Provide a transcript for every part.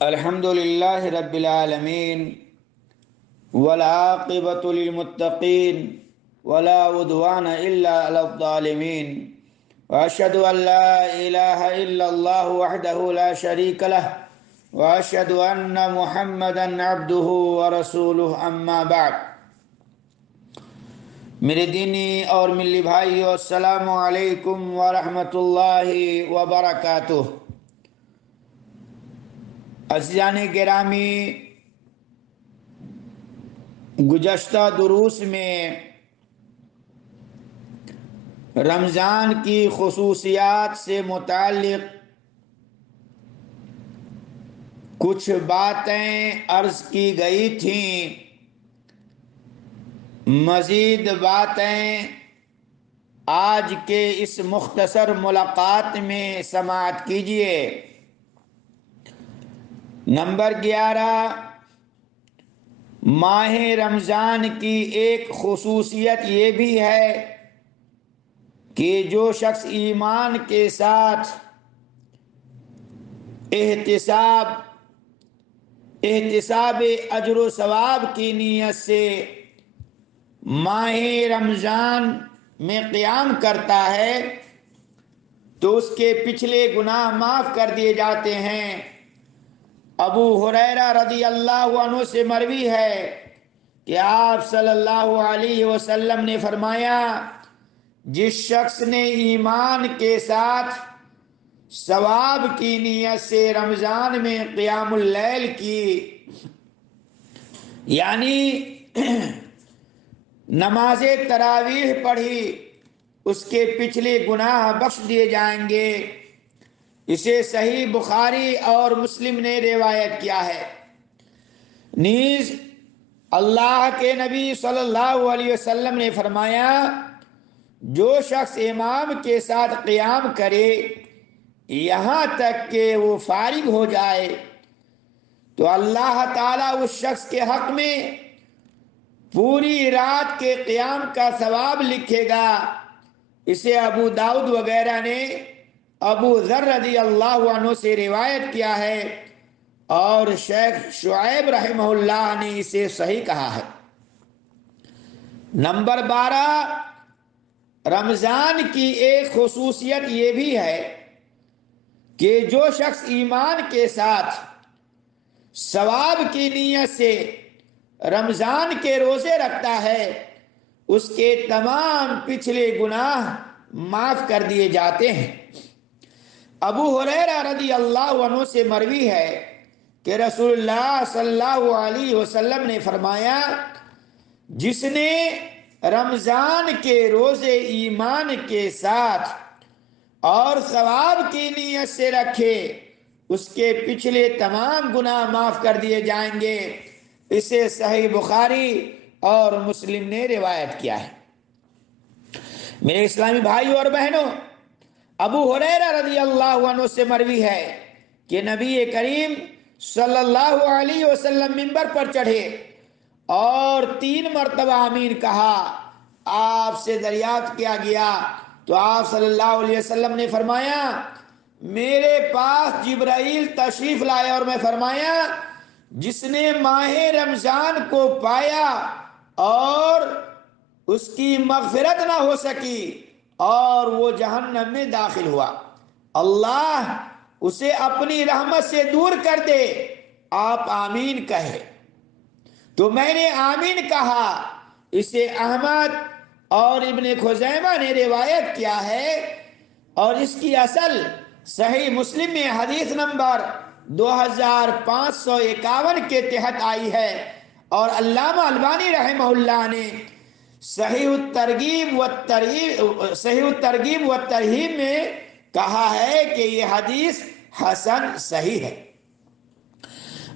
الحمد لله رب العالمين والعاقبة للمتقين ولا عدوان إلا على الظالمين وأشهد أن لا إله إلا الله وحده لا شريك له وأشهد أن محمدا عبده ورسوله أما بعد. میرے دینی اور ملی بھائیو، السلام علیکم ورحمۃ اللہ وبرکاتہ. عزیزان گرامی، گزشتہ دروس میں رمضان کی خصوصیات سے متعلق کچھ باتیں عرض کی گئی تھیں. مزید باتیں آج کے اس مختصر ملاقات میں سماعت کیجیے. نمبر 11، ماہ رمضان کی ایک خصوصیت یہ بھی ہے کہ جو شخص ایمان کے ساتھ احتساب اجر و ثواب کی نیت سے ماہ رمضان میں قیام کرتا ہے تو اس کے پچھلے گناہ معاف کر دیے جاتے ہیں. ابو ہریرہ رضی اللہ عنہ سے مروی ہے کہ آپ صلی اللہ علیہ وسلم نے فرمایا، جس شخص نے ایمان کے ساتھ ثواب کی نیت سے رمضان میں قیام اللیل کی، یعنی نماز تراویح پڑھی، اس کے پچھلے گناہ بخش دیے جائیں گے. اسے صحیح بخاری اور مسلم نے روایت کیا ہے. نیز اللہ کے نبی صلی اللہ علیہ وسلم نے فرمایا، جو شخص امام کے ساتھ قیام کرے یہاں تک کہ وہ فارغ ہو جائے تو اللہ تعالیٰ اس شخص کے حق میں پوری رات کے قیام کا ثواب لکھے گا. اسے ابو داؤد وغیرہ نے ابو ذر رضی اللہ عنہ سے روایت کیا ہے اور شیخ شعیب رحمہ اللہ نے اسے صحیح کہا ہے. نمبر 12، رمضان کی ایک خصوصیت یہ بھی ہے کہ جو شخص ایمان کے ساتھ ثواب کی نیت سے رمضان کے روزے رکھتا ہے اس کے تمام پچھلے گناہ معاف کر دیے جاتے ہیں. ابو ہریرہ رضی اللہ عنہ سے مروی ہے کہ رسول اللہ صلی اللہ علیہ وسلم نے فرمایا، جس نے رمضان کے روزے ایمان کے ساتھ اور ثواب کی نیت سے رکھے اس کے پچھلے تمام گناہ معاف کر دیے جائیں گے. اسے صحیح بخاری اور مسلم نے روایت کیا ہے. میرے اسلامی بھائیوں اور بہنوں، ابو ہریرہ رضی اللہ عنہ سے مروی ہے کہ نبی کریم صلی اللہ علیہ وسلم منبر پر چڑھے اور 3 مرتبہ آمین کہا. آپ سے دریافت کیا گیا تو آپ صلی اللہ علیہ وسلم نے فرمایا، میرے پاس جبرائیل تشریف لائے اور میں فرمایا، جس نے ماہ رمضان کو پایا اور اس کی مغفرت نہ ہو سکی اور وہ جہنم میں داخل ہوا، اللہ اسے اپنی رحمت سے دور کر دے. آپ آمین کہے تو میں نے آمین کہا. اسے احمد اور ابن خزیمہ نے روایت کیا ہے اور اس کی اصل صحیح مسلم میں حدیث نمبر 2551 کے تحت آئی ہے اور علامہ البانی رحمہ اللہ نے صحیح الترغیب والترہیب میں کہا ہے کہ یہ حدیث حسن صحیح ہے.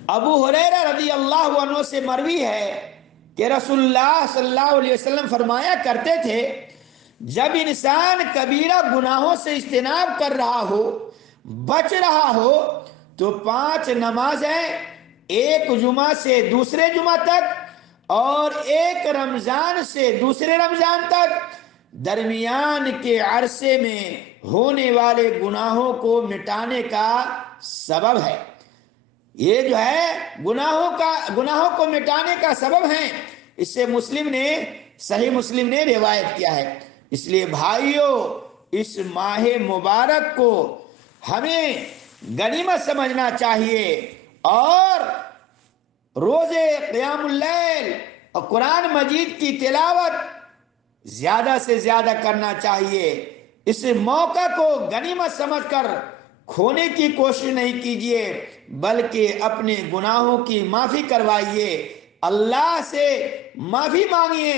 ابو ہریرہ رضی اللہ عنہ سے مروی ہے کہ رسول اللہ صلی اللہ علیہ وسلم فرمایا کرتے تھے، جب انسان کبیرہ گناہوں سے اجتناب کر رہا ہو، بچ رہا ہو، تو 5 نمازیں، ایک جمعہ سے دوسرے جمعہ تک اور ایک رمضان سے دوسرے رمضان تک درمیان کے عرصے میں ہونے والے گناہوں کو مٹانے کا سبب ہے. یہ جو ہے گناہوں کو مٹانے کا سبب ہیں۔ اس سے صحیح مسلم نے روایت کیا ہے۔ اس لیے بھائیوں، اس ماہ مبارک کو ہمیں غنیمت سمجھنا چاہیے اور روزے، قیام اللیل اور قرآن مجید کی تلاوت زیادہ سے زیادہ کرنا چاہیے۔ اس موقع کو غنیمت سمجھ کر کھونے کی کوشش نہیں کیجیے، بلکہ اپنے گناہوں کی معافی کروائیے، اللہ سے معافی مانگیے۔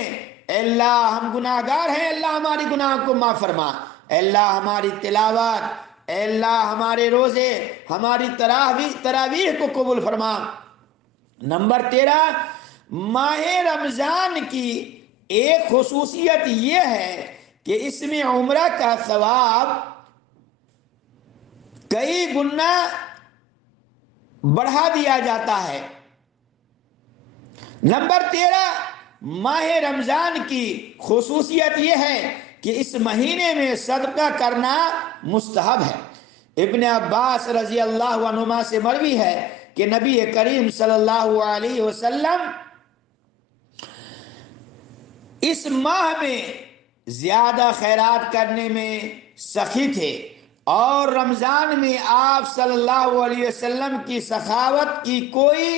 اے اللہ ہم گناہ گار ہیں، اللہ ہماری گناہوں کو معاف فرما، اے اللہ ہماری تلاوت، اے اللہ ہمارے روزے، ہماری تراویح کو قبول فرما۔ نمبر 13، ماہ رمضان کی ایک خصوصیت یہ ہے کہ اس میں عمرہ کا ثواب کئی گنا بڑھا دیا جاتا ہے۔ نمبر 13، ماہ رمضان کی خصوصیت یہ ہے کہ اس مہینے میں صدقہ کرنا مستحب ہے۔ ابن عباس رضی اللہ عنہما سے مروی ہے کہ نبی کریم صلی اللہ علیہ وسلم اس ماہ میں زیادہ خیرات کرنے میں سخی تھے، اور رمضان میں آپ صلی اللہ علیہ وسلم کی سخاوت کی کوئی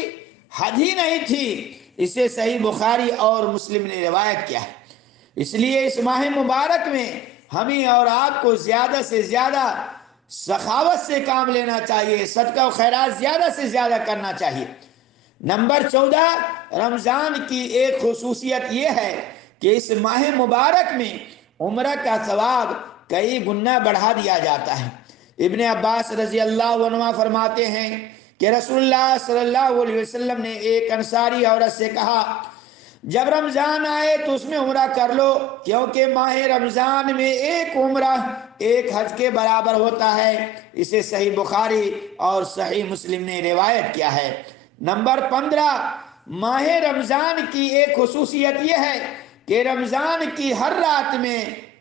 حد ہی نہیں تھی۔ اسے صحیح بخاری اور مسلم نے روایت کیا ہے۔ اس لیے اس ماہ مبارک میں ہمیں اور آپ کو زیادہ سے زیادہ سخاوت سے کام لینا چاہیے، صدقہ و خیرات زیادہ سے زیادہ کرنا چاہیے۔ نمبر 14، رمضان کی ایک خصوصیت یہ ہے کہ اس ماہ مبارک میں عمرہ کا ثواب کئی گنا بڑھا دیا جاتا ہے۔ ابن عباس رضی اللہ عنہ فرماتے ہیں کہ رسول اللہ صلی اللہ علیہ وسلم نے ایک انصاری عورت سے کہا، جب رمضان آئے تو اس میں عمرہ کر لو، کیونکہ ماہ رمضان میں ایک عمرہ ایک حج کے برابر ہوتا ہے۔ اسے صحیح بخاری اور صحیح مسلم نے روایت کیا ہے۔ نمبر 15، ماہ رمضان کی ایک خصوصیت یہ ہے کہ رمضان کی ہر رات میں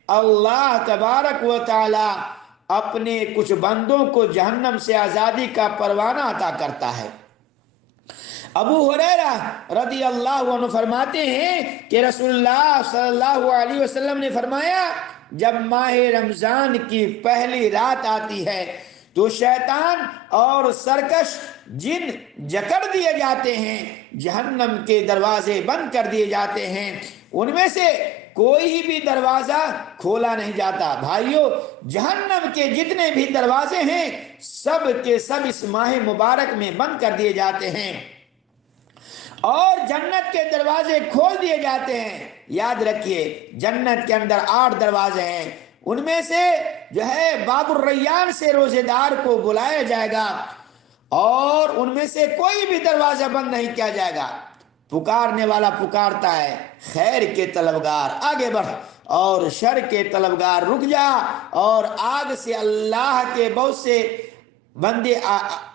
اللہ تبارک و تعالی اپنے کچھ بندوں کو جہنم سے آزادی کا پروانہ عطا کرتا ہے۔ ابو ہریرہ رضی اللہ عنہ فرماتے ہیں کہ رسول اللہ صلی اللہ علیہ وسلم نے فرمایا، جب ماہ رمضان کی پہلی رات آتی ہے تو شیطان اور سرکش جن جکڑ دیے جاتے ہیں، جہنم کے دروازے بند کر دیے جاتے ہیں، ان میں سے کوئی بھی دروازہ کھولا نہیں جاتا۔ بھائیو، جہنم کے جتنے بھی دروازے ہیں سب کے سب اس ماہ مبارک میں بند کر دیے جاتے ہیں اور جنت کے دروازے کھول دیے جاتے ہیں۔ یاد رکھیے، جنت کے اندر 8 دروازے ہیں، ان میں سے جو ہے باب الریان سے روزے دار کو بلایا جائے گا اور ان میں سے کوئی بھی دروازہ بند نہیں کیا جائے گا۔ پکارنے والا پکارتا ہے، خیر کے طلبگار آگے بڑھ اور شر کے طلبگار رک جا، اور آگ سے اللہ کے بہت سے بندے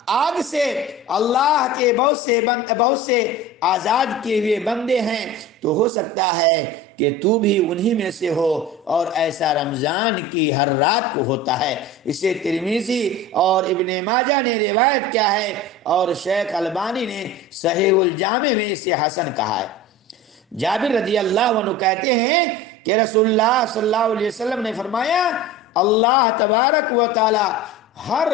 آگ سے اللہ کے بہت سے آزاد کیے ہوئے بندے ہیں، تو ہو سکتا ہے کہ تو بھی انہی میں سے ہو، اور ایسا رمضان کی ہر رات کو ہوتا ہے۔ اسے ترمذی اور ابن ماجہ نے روایت کیا ہے اور شیخ البانی نے صحیح الجامع میں اسے حسن کہا ہے۔ جابر رضی اللہ عنہ کہتے ہیں کہ رسول اللہ صلی اللہ علیہ وسلم نے فرمایا، اللہ تبارک و تعالی ہر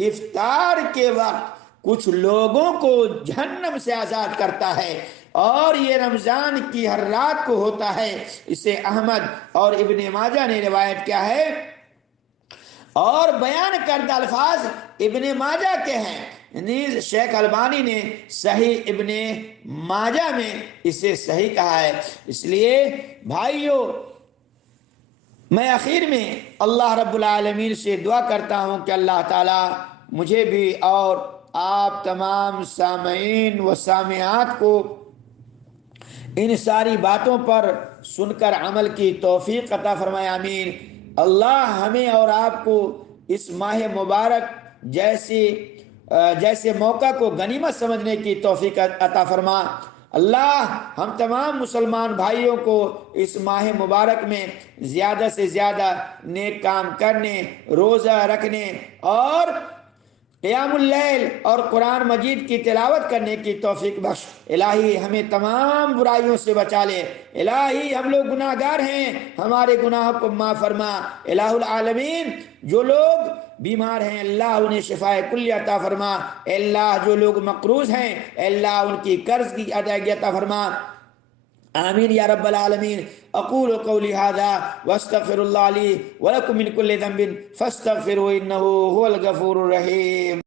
افطار کے وقت کچھ لوگوں کو جہنم سے آزاد کرتا ہے، اور یہ رمضان کی ہر رات کو ہوتا ہے۔ اسے احمد اور ابن ماجہ نے روایت کیا ہے، اور بیان کردہ الفاظ ابن ماجہ کے ہیں۔ نیز شیخ البانی نے صحیح ابن ماجہ میں اسے صحیح کہا ہے۔ اس لیے بھائیوں، میں آخر میں اللہ رب العالمین سے دعا کرتا ہوں کہ اللہ تعالی مجھے بھی اور آپ تمام سامعین و سامعات کو ان ساری باتوں پر سن کر عمل کی توفیق عطا فرمائے، آمین۔ اللہ ہمیں اور آپ کو اس ماہ مبارک جیسے موقع کو غنیمت سمجھنے کی توفیق عطا فرما۔ اللہ ہم تمام مسلمان بھائیوں کو اس ماہ مبارک میں زیادہ سے زیادہ نیک کام کرنے، روزہ رکھنے اور قیام اللیل اور قرآن مجید کی تلاوت کرنے کی توفیق بخش۔ الہی ہمیں تمام برائیوں سے بچا لے۔ الہی ہم لوگ گناہ گار ہیں، ہمارے گناہوں کو معاف فرما۔ الہ العالمین جو لوگ بیمار ہیں اللہ انہیں شفاء کلی عطا فرما۔ اے اللہ جو لوگ مقروض ہیں اے اللہ ان کی قرض کی ادائیگی عطا فرما۔ آمین یا رب العالمین۔ اقول قولی هذا واستغفر اللہ لی ولکم من کل ذنب فاستغفروه انه هو الغفور الرحیم۔